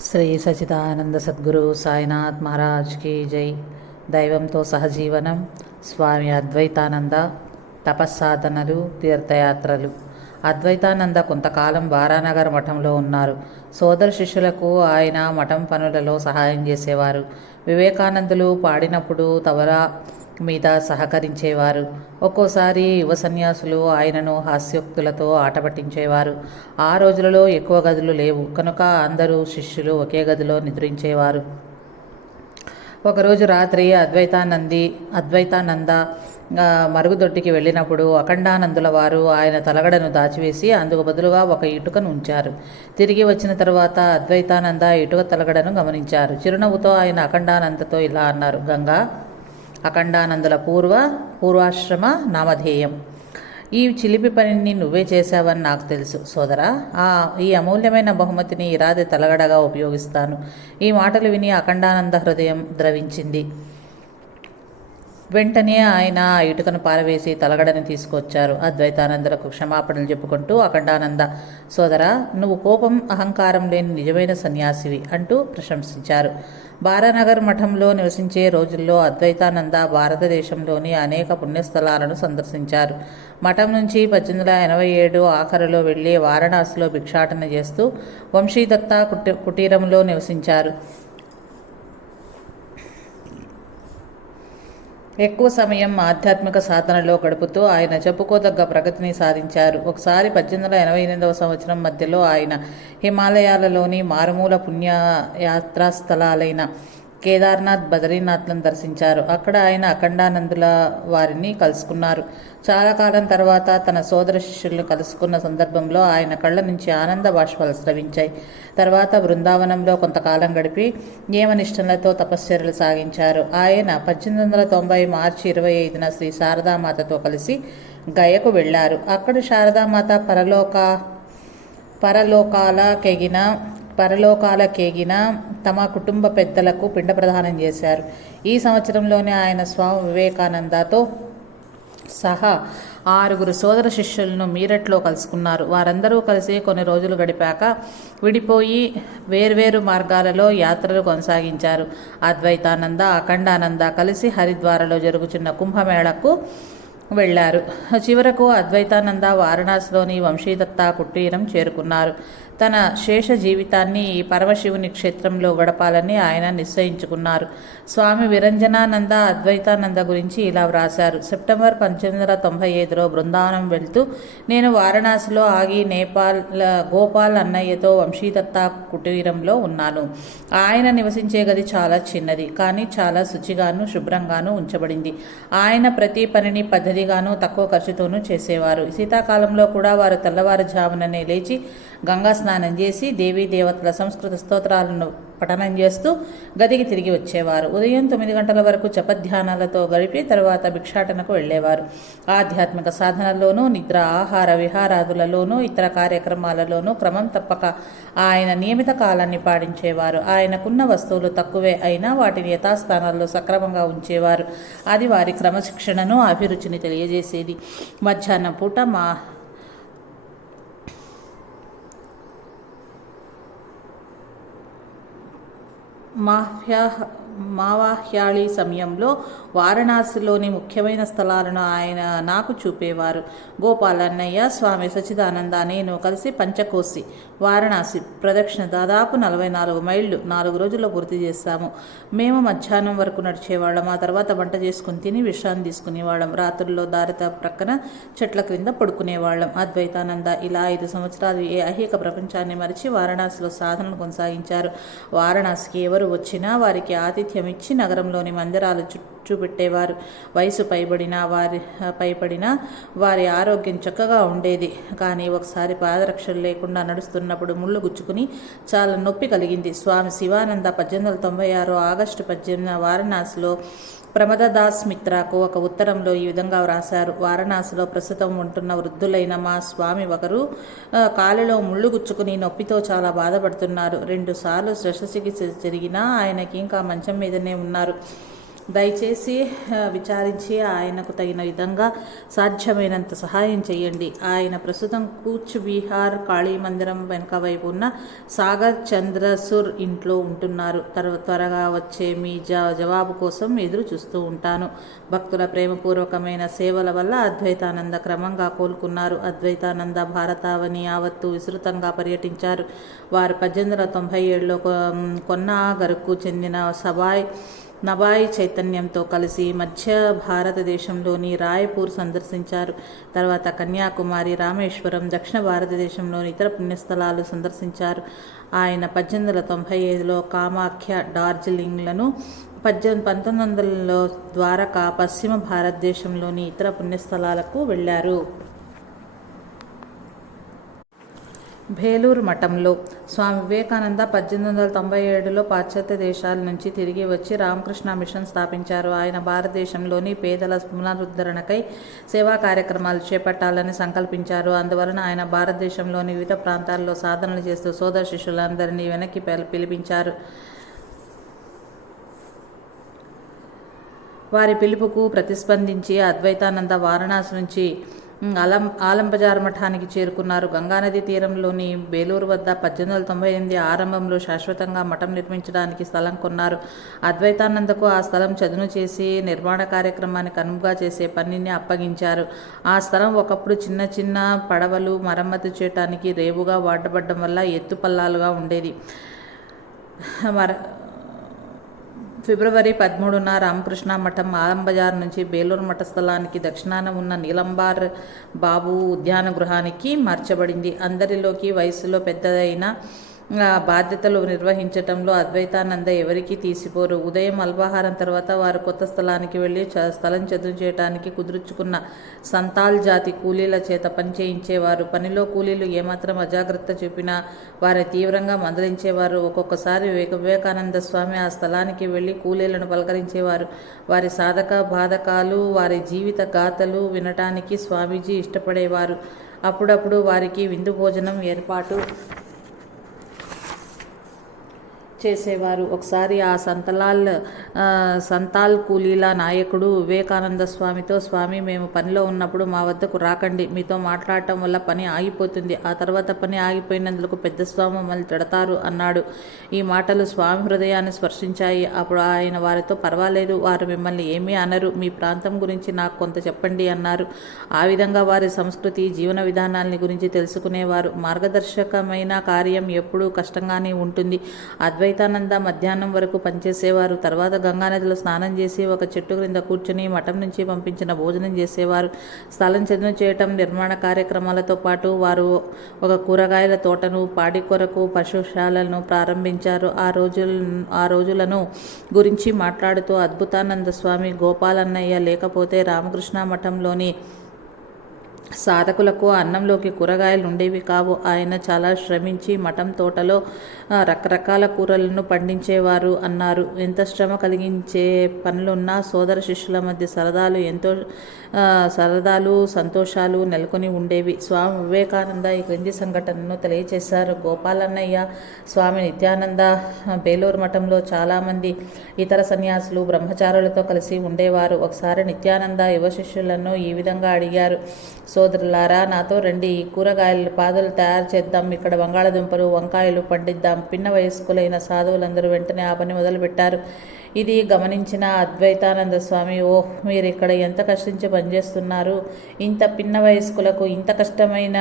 శ్రీ సచిదానంద సద్గురు సాయినాథ్ మహారాజ్కి జై. దైవంతో సహజీవనం స్వామి అద్వైతానంద తపస్సాధనలు తీర్థయాత్రలు. అద్వైతానంద కొంతకాలం బారానగర్ మఠంలో ఉన్నారు. సోదర శిష్యులకు ఆయన మఠం పనులలో సహాయం చేసేవారు. వివేకానందులు పాడినప్పుడు తవరా మీద సహకరించేవారు. ఒక్కోసారి యువ సన్యాసులు ఆయనను హాస్యోక్తులతో ఆటపట్టించేవారు ఆ రోజులలో ఎక్కువ గదులు లేవు. కనుక అందరూ శిష్యులు ఒకే గదిలో నిద్రించేవారు. ఒకరోజు రాత్రి అద్వైతానంది అద్వైతానంద మరుగుదొడ్డికి వెళ్ళినప్పుడు అఖండానందుల వారు ఆయన తలగడను దాచివేసి అందుకు బదులుగా ఒక ఇటుకను ఉంచారు. తిరిగి వచ్చిన తర్వాత అద్వైతానంద ఇటుక తలగడను గమనించారు. చిరునవ్వుతో ఆయన అఖండానందతో ఇలా అన్నారు గంగా అఖండానందుల పూర్వ పూర్వాశ్రమ నామధేయం. ఈ చిలిపి పనిని నువ్వే చేశావని నాకు తెలుసు సోదరా. ఆ ఈ అమూల్యమైన బహుమతిని ఇరాది తలగడగా ఉపయోగిస్తాను. ఈ మాటలు విని అఖండానంద హృదయం ద్రవించింది. వెంటనే ఆయన ఆ ఇటుకను పారవేసి తలగడని తీసుకొచ్చారు. అద్వైతానందులకు క్షమాపణలు చెప్పుకుంటూ అఖండానంద సోదర నువ్వు కోపం అహంకారం లేని నిజమైన సన్యాసివి అంటూ ప్రశంసించారు. బారానగర్ మఠంలో నివసించే రోజుల్లో అద్వైతానంద భారతదేశంలోని అనేక పుణ్యస్థలాలను సందర్శించారు. మఠం నుంచి పద్దెనిమిది వందల ఎనభై ఏడు ఆఖరులో వెళ్ళి వారణాసిలో భిక్షాటన చేస్తూ వంశీదత్త కుటీరంలో నివసించారు. ఎక్కువ సమయం ఆధ్యాత్మిక సాధనలో గడుపుతూ ఆయన చెప్పుకోదగ్గ ప్రగతిని సాధించారు. ఒకసారి పద్దెనిమిది వందల ఎనభై ఎనిమిదవ సంవత్సరం మధ్యలో ఆయన హిమాలయాలలోని మారుమూల పుణ్యయాత్రా స్థలాలైన కేదార్నాథ్ బద్రీనాథ్లను దర్శించారు. అక్కడ ఆయన అఖండానందుల వారిని కలుసుకున్నారు. చాలా కాలం తర్వాత తన సోదర శిష్యులను కలుసుకున్న సందర్భంలో ఆయన కళ్ళ నుంచి ఆనంద బాష్పాలు స్రవించాయి. తర్వాత బృందావనంలో కొంతకాలం గడిపి నియమనిష్టలతో తపశ్చర్యలు సాగించారు. ఆయన పద్దెనిమిది వందల తొంభై మార్చి ఇరవై ఐదున శ్రీ శారదామాతతో కలిసి గయకు వెళ్ళారు. అక్కడ శారదామాత పరలోక పరలోకాల కెగిన పరలోకాలకేగిన తమ కుటుంబ పెద్దలకు పిండ ప్రదానం చేశారు. ఈ సంవత్సరంలోనే ఆయన స్వామి వివేకానందతో సహా ఆరుగురు సోదర శిష్యులను మీరట్లో కలుసుకున్నారు. వారందరూ కలిసి కొన్ని రోజులు గడిపాక విడిపోయి వేర్వేరు మార్గాలలో యాత్రలు కొనసాగించారు. అద్వైతానంద అఖండానంద కలిసి హరిద్వారలో జరుగుతున్న కుంభమేళకు వెళ్ళారు. చివరకు అద్వైతానంద వారణాసిలోని వంశీదత్త కుటీరం చేరుకున్నారు. తన శేష జీవితాన్ని ఈ పరమశివుని క్షేత్రంలో గడపాలని ఆయన నిశ్చయించుకున్నారు. స్వామి విరంజనానంద అద్వైతానంద గురించి ఇలా వ్రాశారు. సెప్టెంబర్ పద్దెనిమిది వందల తొంభై ఐదులో బృందావనం వెళ్తూ నేను వారణాసిలో ఆగి నేపాల్ గోపాల్ అన్నయ్యతో వంశీదత్త కుటీరంలో ఉన్నాను. ఆయన నివసించే గది చాలా చిన్నది కానీ చాలా శుచిగాను శుభ్రంగాను ఉంచబడింది. ఆయన ప్రతి పనిని పద్ధతిగాను తక్కువ ఖర్చుతోనూ చేసేవారు. శీతాకాలంలో కూడా వారు తెల్లవారుజాముననే లేచి గంగా స్నానం చేసి దేవీ దేవతల సంస్కృత స్తోత్రాలను పఠనం చేస్తూ గదికి తిరిగి వచ్చేవారు. ఉదయం తొమ్మిది గంటల వరకు జపధ్యానాలతో గడిపి తర్వాత భిక్షాటనకు వెళ్ళేవారు. ఆధ్యాత్మిక సాధనలోనూ నిద్ర ఆహార విహారాదులలోనూ ఇతర కార్యక్రమాలలోనూ క్రమం తప్పక ఆయన నియమిత కాలాన్ని పాటించేవారు. ఆయనకున్న వస్తువులు తక్కువే అయినా వాటిని యథాస్థానాల్లో సక్రమంగా ఉంచేవారు. అది వారి క్రమశిక్షణను అభిరుచిని తెలియజేసేది. మధ్యాహ్నం పూట మా माह्व्याः మావాహ్యాళి సమయంలో వారణాసిలోని ముఖ్యమైన స్థలాలను ఆయన నాకు చూపేవారు. గోపాలన్నయ్య స్వామి సచిదానంద నేను కలిసి పంచకోసి వారణాసి ప్రదక్షిణ దాదాపు నలభై నాలుగు మైళ్ళు నాలుగు రోజుల్లో పూర్తి చేస్తాము మేము మధ్యాహ్నం వరకు నడిచేవాళ్ళం. ఆ తర్వాత వంట చేసుకుని తిని విశ్రాంతి తీసుకునేవాళ్ళం. రాత్రుల్లో దారిత ప్రక్కన చెట్ల క్రింద పడుకునేవాళ్ళం. అద్వైతానంద ఇలా ఐదు సంవత్సరాలు ఏ అహిక ప్రపంచాన్ని మరిచి వారణాసిలో సాధనలు కొనసాగించారు. వారణాసికి ఎవరు వచ్చినా వారికి ఆతిథ్యం ఇచ్చి నగరంలోని మందిరాలు చుట్టుపెట్టేవారు వయసు పైబడిన వారి పైబడిన వారి ఆరోగ్యం చక్కగా ఉండేది. కానీ ఒకసారి పాదరక్షలు లేకుండా నడుస్తున్నప్పుడు ముళ్ళు గుచ్చుకుని చాలా నొప్పి కలిగింది. స్వామి శివానంద పద్దెనిమిది వందల తొంభై ఆరు ఆగస్టు పద్దెనిమిది వారణాసిలో ప్రమదదాస్ మిత్రకు ఒక ఉత్తరంలో ఈ విధంగా వ్రాశారు. వారణాసిలో ప్రస్తుతం ఉంటున్న వృద్ధులైన మా స్వామి ఒకరు కాలిలో ముళ్ళు గుచ్చుకుని నొప్పితో చాలా బాధపడుతున్నారు. రెండుసార్లు శస్త్రచికిత్స జరిగినా ఆయనకి ఇంకా మంచం మీదనే ఉన్నారు. దయచేసి విచారించి ఆయనకు తగిన విధంగా సాధ్యమైనంత సహాయం చేయండి. ఆయన ప్రస్తుతం కూచ్ బీహార్ కాళీ మందిరం వెనుక వైపు ఉన్న సాగర్ చంద్రసుర్ ఇంట్లో ఉంటున్నారు. త్వర త్వరగా వచ్చే మీ జ జవాబు కోసం ఎదురు చూస్తూ ఉంటాను. భక్తుల ప్రేమపూర్వకమైన సేవల వల్ల అద్వైతానంద క్రమంగా కోలుకున్నారు. అద్వైతానంద భారతావని యావత్తు విస్తృతంగా పర్యటించారు. వారు పద్దెనిమిది వందల తొంభై ఏడులో కొన్నాగర్కు చెందిన సబాయ్ నబాయి చైతన్యంతో కలిసి మధ్య భారతదేశంలోని రాయపూర్ సందర్శించారు. తర్వాత కన్యాకుమారి రామేశ్వరం దక్షిణ భారతదేశంలోని ఇతర పుణ్యస్థలాలు సందర్శించారు. ఆయన పద్దెనిమిది వందల తొంభై ఐదులో కామాఖ్య డార్జిలింగ్లను పద్దెనిమిది పంతొమ్మిది వందలలో ద్వారకా పశ్చిమ భారతదేశంలోని ఇతర పుణ్యస్థలాలకు వెళ్ళారు. భేలూరు మఠంలో. స్వామి వివేకానంద పద్దెనిమిది వందల తొంభై ఏడులో పాశ్చాత్య దేశాల నుంచి తిరిగి వచ్చి రామకృష్ణ మిషన్ స్థాపించారు. ఆయన భారతదేశంలోని పేదల పునరుద్ధరణకై సేవా కార్యక్రమాలు చేపట్టాలని సంకల్పించారు. అందువలన ఆయన భారతదేశంలోని వివిధ ప్రాంతాల్లో సాధనలు చేస్తూ సోదర శిష్యులందరినీ వెనక్కి పిలిపించారు. వారి పిలుపుకు ప్రతిస్పందించి అద్వైతానంద వారణాసి నుంచి అలం ఆలంబజార్ మఠానికి చేరుకున్నారు. గంగానది తీరంలోని బేలూరు వద్ద పద్దెనిమిది వందల తొంభై ఎనిమిది ఆరంభంలో శాశ్వతంగా మఠం నిర్మించడానికి స్థలం కొన్నారు. అద్వైతానందకు ఆ స్థలం చదును చేసి నిర్మాణ కార్యక్రమానికి అనువుగా చేసే పనిని అప్పగించారు. ఆ స్థలం ఒకప్పుడు చిన్న చిన్న పడవలు మరమ్మతు చేయటానికి రేవుగా వాడబడ్డం వల్ల ఎత్తుపల్లాలుగా ఉండేది. మర ఫిబ్రవరి పదమూడున రామకృష్ణ మఠం ఆలంబజార్ నుంచి బేలూరు మఠ స్థలానికి దక్షిణాన ఉన్న నీలంబార్ బాబు ఉద్యాన గృహానికి మార్చబడింది. అందరిలోకి వయసులో పెద్దదైన బాధ్యతలు నిర్వహించటంలో అద్వైతానంద ఎవరికీ తీసిపోరు. ఉదయం అల్పాహారం తర్వాత వారు కొత్త స్థలానికి వెళ్ళి చ- స్థలం చదువు చేయడానికి కుదుర్చుకున్న సంతాల్ జాతి కూలీల చేత పనిచేయించేవారు పనిలో కూలీలు ఏమాత్రం అజాగ్రత్త చూపినా వారి తీవ్రంగా మందలించేవారు. ఒక్కొక్కసారి వివేకానంద స్వామి ఆ స్థలానికి వెళ్ళి కూలీలను పలకరించేవారు. వారి సాధక బాధకాలు వారి జీవిత గాథలు వినటానికి స్వామీజీ ఇష్టపడేవారు. అప్పుడప్పుడు వారికి విందు భోజనం ఏర్పాటు చేసేవారు. ఒకసారి ఆ సంతలాల్ సంతాల్ కూలీల నాయకుడు వివేకానంద స్వామితో స్వామి మేము పనిలో ఉన్నప్పుడు మా వద్దకు రాకండి. మీతో మాట్లాడటం వల్ల పని ఆగిపోతుంది. ఆ తర్వాత పని ఆగిపోయినందుకు పెద్ద స్వామి మమ్మల్ని తిడతారు అన్నాడు. ఈ మాటలు స్వామి హృదయాన్ని స్పర్శించాయి. అప్పుడు ఆయన వారితో పర్వాలేదు వారు మిమ్మల్ని ఏమీ అనరు. మీ ప్రాంతం గురించి నాకు కొంత చెప్పండి అన్నారు. ఆ విధంగా వారి సంస్కృతి జీవన విధానాల్ని గురించి తెలుసుకునేవారు. మార్గదర్శకమైన కార్యం ఎప్పుడూ కష్టంగానే ఉంటుంది. అద్వైతానంద మధ్యాహ్నం వరకు పనిచేసేవారు. తర్వాత గంగానదిలో స్నానం చేసి ఒక చెట్టు క్రింద కూర్చుని మఠం నుంచి పంపించిన భోజనం చేసేవారు. స్థలం చదును చేయటం నిర్మాణ కార్యక్రమాలతో పాటు వారు ఒక కూరగాయల తోటను పాడి కొరకు పశుశాలను ప్రారంభించారు. ఆ రోజుల ఆ రోజులను గురించి మాట్లాడుతూ అద్భుతానంద స్వామి గోపాలన్నయ్య లేకపోతే రామకృష్ణ మఠంలోని సాధకులకు అన్నంలోకి కూరగాయలు ఉండేవి కావు. ఆయన చాలా శ్రమించి మఠం తోటలో రకరకాల కూరలను పండించేవారు అన్నారు. ఎంత శ్రమ కలిగించే పనులున్నా సోదర శిష్యుల మధ్య సరదాలు ఎంతో సరదాలు సంతోషాలు నెలకొని ఉండేవి. స్వామి వివేకానంద ఈ క్రింది సంఘటనను తెలియజేశారు గోపాలన్నయ్య స్వామి నిత్యానంద బేలూరు మఠంలో చాలామంది ఇతర సన్యాసులు బ్రహ్మచారులతో కలిసి ఉండేవారు. ఒకసారి నిత్యానంద యువ శిష్యులను ఈ విధంగా అడిగారు. సోదరులారా నాతో రండి. ఈ కూరగాయలు పాదులు తయారు చేద్దాం. ఇక్కడ బంగాళదుంపలు వంకాయలు పండిద్దాం. పిన్న వయస్కులైన సాధువులందరూ వెంటనే ఆ పని మొదలుపెట్టారు. ఇది గమనించిన అద్వైతానంద స్వామి ఓహ్ మీరు ఇక్కడ ఎంత కష్టించి పనిచేస్తున్నారు? ఇంత పిన్న వయస్కులకు ఇంత కష్టమైన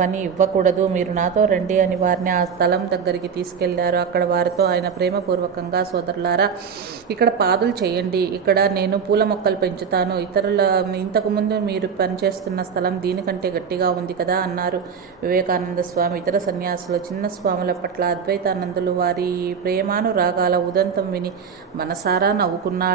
పని ఇవ్వకూడదు. మీరు నాతో రండి అని వారిని ఆ స్థలం దగ్గరికి తీసుకెళ్ళారు. అక్కడ వారితో ఆయన ప్రేమపూర్వకంగా సోదరులారా ఇక్కడ పాదులు చేయండి. ఇక్కడ నేను పూల మొక్కలు పెంచుతాను. ఇతరుల ఇంతకు ముందు మీరు పనిచేస్తున్న స్థలం దీనికంటే గట్టిగా ఉంది కదా అన్నారు వివేకానంద స్వామి. ఇతర సన్యాసులు చిన్న స్వాముల పట్ల అద్వైతానందులు వారి ప్రేమానురాగాల ఉదంతం విని మన మనసారా నవ్వుకున్నా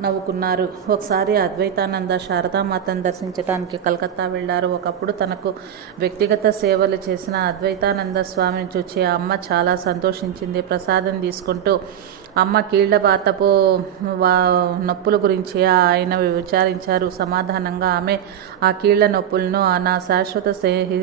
నవ్వుకున్నారు. ఒకసారి అద్వైతానంద శారదామాతను దర్శించడానికి కలకత్తా వెళ్ళారు. ఒకప్పుడు తనకు వ్యక్తిగత సేవలు చేసిన అద్వైతానంద స్వామిని చూచి ఆ అమ్మ చాలా సంతోషించింది. ప్రసాదం తీసుకుంటూ అమ్మ కీళ్ళ బాతపు వా నొప్పుల గురించి ఆయన విచారించారు. సమాధానంగా ఆమె ఆ కీళ్ళ నొప్పులను ఆ నా శాశ్వత స్నేహి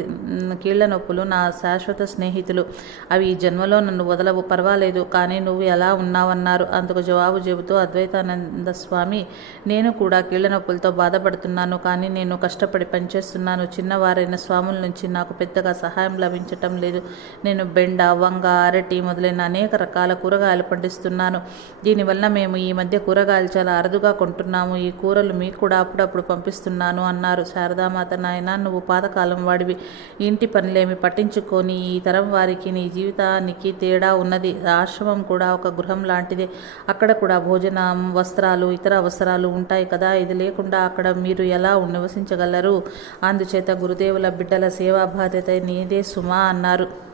కీళ్ళ నొప్పులు నా శాశ్వత స్నేహితులు. అవి ఈ జన్మలో నన్ను వదలవు పర్వాలేదు కానీ నువ్వు ఎలా ఉన్నావన్నారు. అందుకు జవాబు చెబుతూ అద్వైతానంద స్వామి నేను కూడా కీళ్ళ నొప్పులతో బాధపడుతున్నాను కానీ నేను కష్టపడి పనిచేస్తున్నాను. చిన్నవారైన స్వాముల నుంచి నాకు పెద్దగా సహాయం లభించటం లేదు. నేను బెండ వంగ అరటి మొదలైన అనేక రకాల కూరగాయలు పండిస్తున్నాను. దీనివల్ల మేము ఈ మధ్య కూరగాయలు చాలా అరుదుగా కొంటున్నాము. ఈ కూరలు మీకు కూడా అప్పుడప్పుడు పంపిస్తున్నాను అన్నారు. శారదామాత నాయన నువ్వు పాతకాలం వాడివి. ఇంటి పనులేమి పట్టించుకొని ఈ తరం వారికి నీ జీవితానికి తేడా ఉన్నది. ఆశ్రమం కూడా ఒక గృహం లాంటిదే. అక్కడ కూడా భోజనం వస్త్రాలు ఇతర అవసరాలు ఉంటాయి కదా. ఇది లేకుండా అక్కడ మీరు ఎలా నివసించగలరు? అందుచేత గురుదేవుల బిడ్డల సేవా బాధ్యత నీదే సుమా అన్నారు.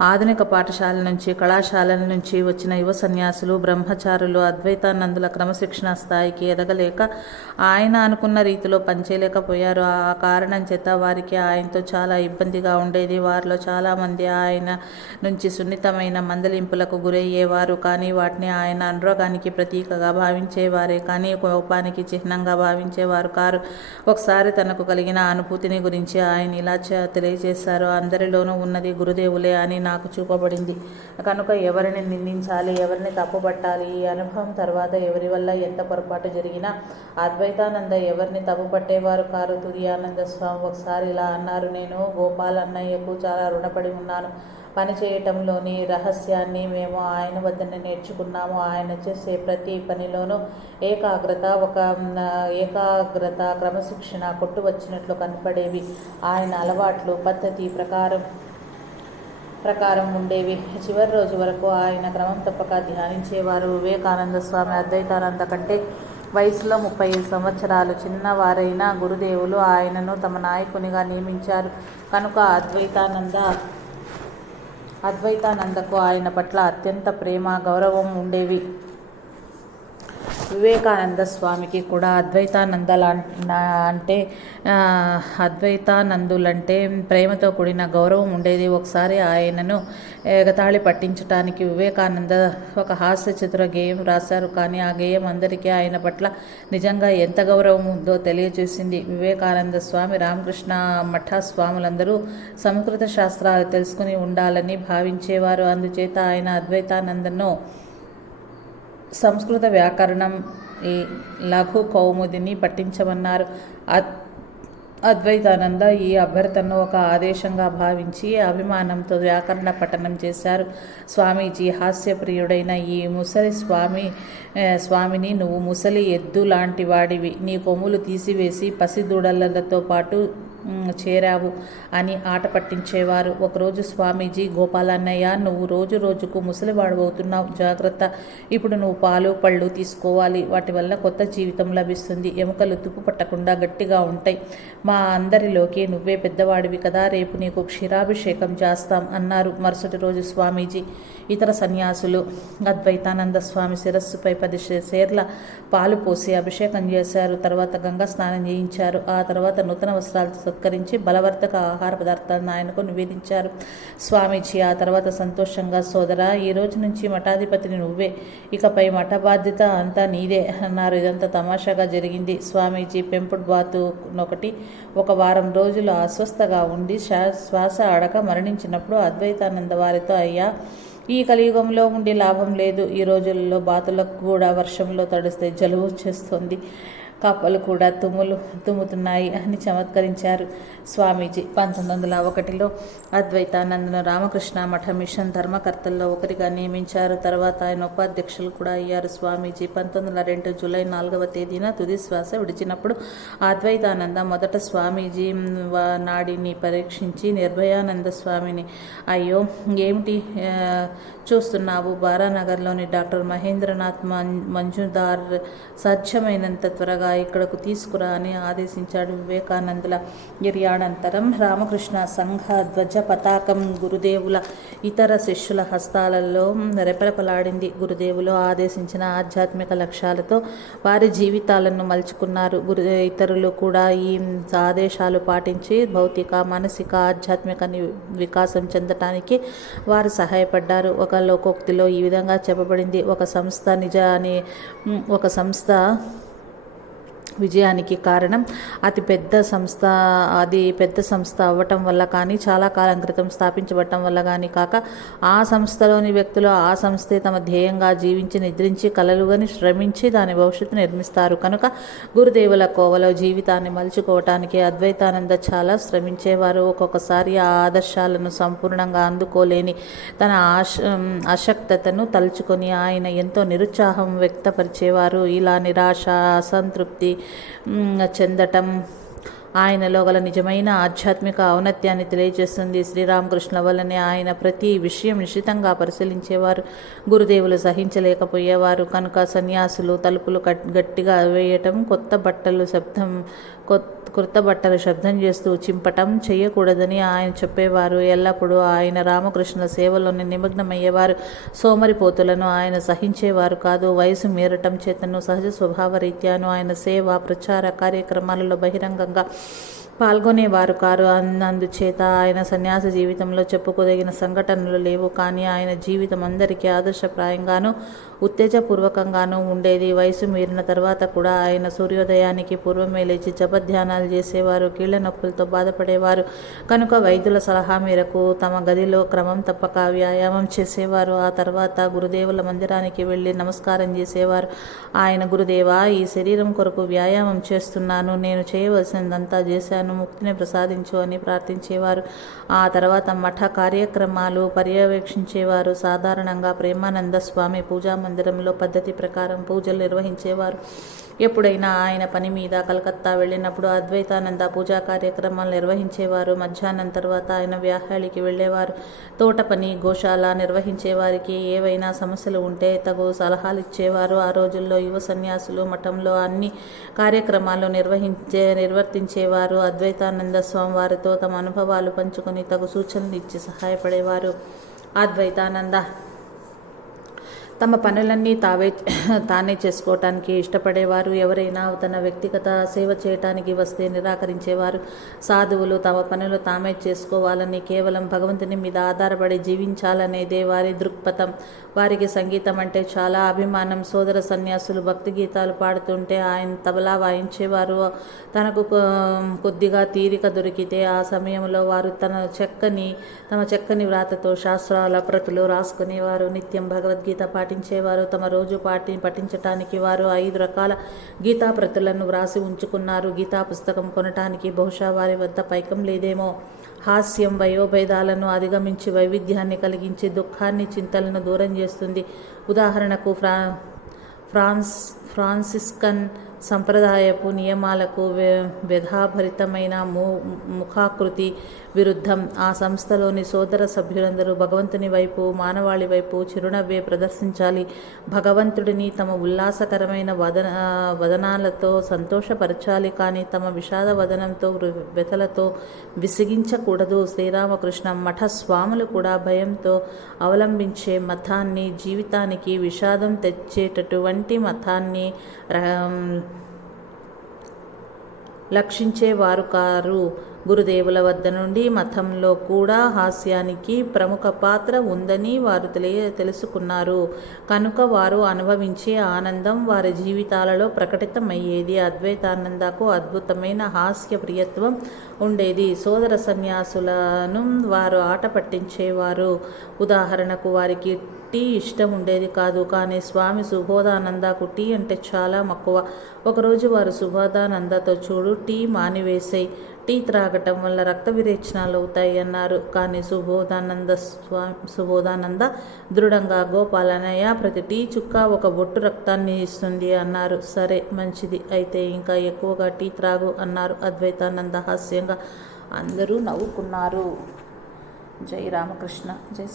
ఆధునిక పాఠశాల నుంచి కళాశాలల నుంచి వచ్చిన యువ సన్యాసులు బ్రహ్మచారులు అద్వైతానందుల క్రమశిక్షణ స్థాయికి ఎదగలేక ఆయన అనుకున్న రీతిలో పనిచేయలేకపోయారు. ఆ కారణం చేత వారికి ఆయనతో చాలా ఇబ్బందిగా ఉండేది. వారిలో చాలామంది ఆయన నుంచి సున్నితమైన మందలింపులకు గురయ్యేవారు. కానీ వాటిని ఆయన అనురోగానికి ప్రతీకగా భావించేవారే. కానీ కోపానికి చిహ్నంగా భావించేవారు కారు. ఒకసారి తనకు కలిగిన అనుభూతిని గురించి ఆయన ఇలా తెలియజేశారు. అందరిలోనూ ఉన్నది గురుదేవులే అని నాకు చూపబడింది. కనుక ఎవరిని నిందించాలి ఎవరిని తప్పుపట్టాలి? ఈ అనుభవం తర్వాత ఎవరి వల్ల ఎంత పొరపాటు జరిగినా అద్వైతానంద ఎవరిని తప్పుపట్టేవారు కారు? తురియానంద స్వామి ఒకసారి ఇలా అన్నారు. నేను గోపాల్ అన్నయ్యకు చాలా రుణపడి ఉన్నాను. పని చేయటంలోని రహస్యాన్ని మేము ఆయన వద్దనే నేర్చుకున్నాము. ఆయన చేసే ప్రతి పనిలోనూ ఏకాగ్రత ఒక ఏకాగ్రత క్రమశిక్షణ కొట్టు వచ్చినట్లు కనపడేవి. ఆయన అలవాట్లు పద్ధతి ప్రకారం ప్రకారం ఉండేవి. చివరి రోజు వరకు ఆయన క్రమం తప్పక ధ్యానించేవారు. వివేకానంద స్వామి అద్వైతానంద కంటే వయసులో ముప్పై ఐదు సంవత్సరాలు చిన్నవారైన గురుదేవులు ఆయనను తమ నాయకునిగా నియమించారు. కనుక అద్వైతానంద అద్వైతానందకు ఆయన పట్ల అత్యంత ప్రేమ గౌరవం ఉండేవి. వివేకానంద స్వామికి కూడా అద్వైతానంద అంటే అద్వైతానందులంటే ప్రేమతో కూడిన గౌరవం ఉండేది. ఒకసారి ఆయనను ఎగతాళి పట్టించడానికి వివేకానంద ఒక హాస్య చిత్ర గేయం రాశారు. కానీ ఆ గేయం అందరికీ ఆయన పట్ల నిజంగా ఎంత గౌరవం ఉందో తెలియజేసింది. వివేకానంద స్వామి రామకృష్ణ మఠ స్వాములందరూ సంస్కృత శాస్త్రాలు తెలుసుకుని ఉండాలని భావించేవారు. అందుచేత ఆయన అద్వైతానందను సంస్కృత వ్యాకరణం ఈ లఘు కౌముదిని పట్టించమన్నారు అద్ అద్వైతానంద ఈ అభ్యర్థనను ఒక ఆదేశంగా భావించి అభిమానంతో వ్యాకరణ పఠనం చేశారు. స్వామీజీ హాస్యప్రియుడైన ఈ ముసలి స్వామి స్వామిని నువ్వు ముసలి ఎద్దు లాంటి వాడివి. నీ కొమ్ములు తీసివేసి పసిదూడలతో పాటు చేరావు అని ఆట పట్టించేవారు. ఒకరోజు స్వామీజీ గోపాలన్నయ్య నువ్వు రోజు రోజుకు ముసలివాడు అవుతున్నావు జాగ్రత్త. ఇప్పుడు నువ్వు పాలు పళ్ళు తీసుకోవాలి. వాటి వల్ల కొత్త జీవితం లభిస్తుంది. ఎముకలు తుప్పు పట్టకుండా గట్టిగా ఉంటాయి. మా అందరిలోకి నువ్వే పెద్దవాడివి కదా. రేపు నీకు క్షీరాభిషేకం చేస్తాం అన్నారు మరుసటి రోజు స్వామీజీ. ఇతర సన్యాసులు అద్వైతానంద స్వామి శిరస్సుపై పది సేర్ల పాలు పోసి అభిషేకం చేశారు. తర్వాత గంగా స్నానం చేయించారు. ఆ తర్వాత నూతన వస్త్రాలతో సత్కరించి బలవర్ధక ఆహార పదార్థాలను ఆయనకు నివేదించారు. స్వామీజీ ఆ తర్వాత సంతోషంగా సోదర ఈ రోజు నుంచి మఠాధిపతిని నువ్వే. ఇకపై మఠ బాధ్యత అంతా నీదే అన్నారు. ఇదంతా తమాషాగా జరిగింది. స్వామీజీ పెంపుడు బాతు ఒకటి ఒక వారం రోజులు అస్వస్థగా ఉండి శ్వాస అడక మరణించినప్పుడు అద్వైతానంద వారితో అయ్యా ఈ కలియుగంలో ఉండి లాభం లేదు. ఈ రోజుల్లో బాతులకు కూడా వర్షంలో తడిస్తే జలుబు చేస్తుంది. కప్పలు కూడా తుమ్ములు తుమ్ముతున్నాయి అని చమత్కరించారు. స్వామీజీ పంతొమ్మిది వందల ఒకటిలో అద్వైతానందను రామకృష్ణ మఠ మిషన్ ధర్మకర్తల్లో ఒకరిగా నియమించారు. తర్వాత ఆయన ఉపాధ్యక్షులు కూడా అయ్యారు. స్వామీజీ పంతొమ్మిది వందల రెండు జూలై నాలుగవ తేదీన తుది శ్వాస విడిచినప్పుడు అద్వైతానంద మొదట స్వామీజీ నాడిని పరీక్షించి నిర్భయానంద స్వామిని అయ్యో ఏమిటి చూస్తున్నావు? బారానగర్లోని డాక్టర్ మహేంద్రనాథ్ మం మంజుదార్ సాధ్యమైనంత త్వరగా త్వరగా ఇక్కడకు తీసుకురా అని ఆదేశించాడు వివేకానందుల గిర్యానంతరం రామకృష్ణ సంఘ ధ్వజ పతాకం గురుదేవుల ఇతర శిష్యుల హస్తాలలో రెపరెపలాడింది. గురుదేవులు ఆదేశించిన ఆధ్యాత్మిక లక్ష్యాలతో వారి జీవితాలను మలుచుకున్నారు. గురు ఇతరులు కూడా ఈ ఆదేశాలు పాటించి భౌతిక మానసిక ఆధ్యాత్మిక ని- వికాసం చెందటానికి వారు సహాయపడ్డారు. ఒక లోకోక్తిలో ఈ విధంగా చెప్పబడింది. ఒక సంస్థ నిజాన్ని ఒక సంస్థ విజయానికి కారణం. అతి పెద్ద సంస్థ అది పెద్ద సంస్థ అవ్వటం వల్ల కానీ చాలా కాలం క్రితం స్థాపించబడటం వల్ల కానీ కాక ఆ సంస్థలోని వ్యక్తులు ఆ సంస్థే తమ ధ్యేయంగా జీవించి నిద్రించి కలలుగని శ్రమించి దాని భవిష్యత్తు నిర్మిస్తారు. కనుక గురుదేవుల కోవలో జీవితాన్ని మలుచుకోవటానికి అద్వైతానంద చాలా శ్రమించేవారు. ఒక్కొక్కసారి ఆ ఆదర్శాలను సంపూర్ణంగా అందుకోలేని తన ఆశ అశక్తతను తలుచుకొని ఆయన ఎంతో నిరుత్సాహం వ్యక్తపరిచేవారు. ఇలా నిరాశ అసంతృప్తి చెందటం. ఆయనలో గల నిజమైన ఆధ్యాత్మిక ఔన్నత్యాన్ని తెలియజేస్తుంది శ్రీరామకృష్ణ వల్లనే ఆయన ప్రతి విషయం నిశ్చితంగా పరిశీలించేవారు. గురుదేవులు సహించలేకపోయేవారు. కనుక సన్యాసులు తలుపులు కట్- గట్టిగా వేయటం కొత్త బట్టలు శబ్దం కొత్త బట్టలు శబ్దం చేస్తూ చింపటం చేయకూడదని ఆయన చెప్పేవారు. ఎల్లప్పుడూ ఆయన రామకృష్ణుల సేవలోని నిమగ్నమయ్యేవారు. సోమరిపోతులను ఆయన సహించేవారు కాదు. వయసు మీరటం చేతను సహజ స్వభావ రీత్యాను ఆయన సేవ ప్రచార కార్యక్రమాలలో బహిరంగంగా పాల్గొనేవారు కారు. అందుచేత ఆయన సన్యాస జీవితంలో చెప్పుకోదగిన సంఘటనలు లేవు. కానీ ఆయన జీవితం అందరికీ ఆదర్శప్రాయంగాను ఉత్తేజపూర్వకంగానూ ఉండేది. వయసు మీరిన తర్వాత కూడా ఆయన సూర్యోదయానికి పూర్వమే లేచి జపధ్యానాలు చేసేవారు కీళ్ళ నొప్పులతో బాధపడేవారు. కనుక వైద్యుల సలహా మేరకు తమ గదిలో క్రమం తప్పక వ్యాయామం చేసేవారు. ఆ తర్వాత గురుదేవుల మందిరానికి వెళ్ళి నమస్కారం చేసేవారు. ఆయన గురుదేవా ఈ శరీరం కొరకు వ్యాయామం చేస్తున్నాను. నేను చేయవలసిందంతా చేశాను. ముక్తిని ప్రసాదించు అని ప్రార్థించేవారు. ఆ తర్వాత మఠ కార్యక్రమాలు పర్యవేక్షించేవారు. సాధారణంగా ప్రేమానంద స్వామి పూజా మందిరంలో పద్ధతి ప్రకారం పూజలు నిర్వహించేవారు. ఎప్పుడైనా ఆయన పని మీద కలకత్తా వెళ్ళినప్పుడు అద్వైతానంద పూజా కార్యక్రమాలు నిర్వహించేవారు. మధ్యాహ్నం తర్వాత ఆయన వ్యాహాళికి వెళ్ళేవారు. తోట పని గోశాల నిర్వహించేవారికి ఏవైనా సమస్యలు ఉంటే తగు సలహాలు ఇచ్చేవారు. ఆ రోజుల్లో యువ సన్యాసులు మఠంలో అన్ని కార్యక్రమాలు నిర్వహించే నిర్వర్తించేవారు. అద్వైతానంద స్వామి వారితో తమ అనుభవాలు పంచుకొని తగు సూచనలు ఇచ్చి సహాయపడేవారు. అద్వైతానంద తమ పనులన్నీ తావే తానే చేసుకోవటానికి ఇష్టపడేవారు. ఎవరైనా తన వ్యక్తిగత సేవ చేయటానికి వస్తే నిరాకరించేవారు. సాధువులు తమ పనులు తామే చేసుకోవాలని కేవలం భగవంతుని మీద ఆధారపడి జీవించాలనేదే వారి దృక్పథం. వారికి సంగీతం అంటే చాలా అభిమానం. సోదర సన్యాసులు భక్తి గీతాలు పాడుతుంటే ఆయన తబలా వాయించేవారు. తనకు కొ- కొద్దిగా తీరిక దొరికితే ఆ సమయంలో వారు తన చెక్కని తమ చెక్కని వ్రాతతో శాస్త్రాల ప్రతులు రాసుకునేవారు. నిత్యం భగవద్గీత పాటించేవారు. తమ రోజు పాటి పఠించటానికి వారు ఐదు రకాల గీతా ప్రతులను వ్రాసి ఉంచుకున్నారు. గీతా పుస్తకం కొనటానికి బహుశా వారి వద్ద పైకం లేదేమో. హాస్యం వయోభేదాలను అధిగమించి వైవిధ్యాన్ని కలిగించి దుఃఖాన్ని చింతలను దూరం చేస్తుంది. ఉదాహరణకు ఫ్రా ఫ్రాన్స్ ఫ్రాన్సిస్కన్ సంప్రదాయపు నియమాలకు వ్య- వ్యధాభరితమైన ము ముఖాకృతి విరుద్ధం. ఆ సంస్థలోని సోదర సభ్యులందరూ భగవంతుని వైపు మానవాళి వైపు చిరునవ్వే ప్రదర్శించాలి. భగవంతుడిని తమ ఉల్లాసకరమైన వదన వదనాలతో సంతోషపరచాలి కానీ తమ విషాద వదనంతో వృ- వ్యథలతో విసిగించకూడదు. శ్రీరామకృష్ణ మఠ స్వాములు కూడా భయంతో అవలంబించే మతాన్ని జీవితానికి విషాదం తెచ్చేటటువంటి మతాన్ని లక్షించేవారు కారు. గురుదేవుల వద్ద నుండి మతంలో కూడా హాస్యానికి ప్రముఖ పాత్ర ఉందని వారు తెలియ తెలుసుకున్నారు. కనుక వారు అనుభవించే ఆనందం వారి జీవితాలలో ప్రకటితమయ్యేది. అద్వైతానందకు అద్భుతమైన హాస్య ప్రియత్వం ఉండేది. సోదర సన్యాసులను వారు ఆట పట్టించేవారు. ఉదాహరణకు వారికి టీ ఇష్టం ఉండేది కాదు. కానీ స్వామి సుబోధానందకు టీ అంటే చాలా మక్కువ. ఒకరోజు వారు సుబోధానందతో చూడు టీ మానివేసాయి. టీ త్రాగటం వల్ల రక్త విరేచనాలు అవుతాయి అన్నారు కానీ సుబోధానంద స్వామి సుబోధానంద దృఢంగా గోపాలనయ్య ప్రతి టీ చుక్క ఒక బొట్టు రక్తాన్ని ఇస్తుంది అన్నారు. సరే మంచిది. అయితే ఇంకా ఎక్కువగా టీ త్రాగు అన్నారు అద్వైతానంద హాస్యంగా. అందరూ నవ్వుకున్నారు. జై రామకృష్ణ. జై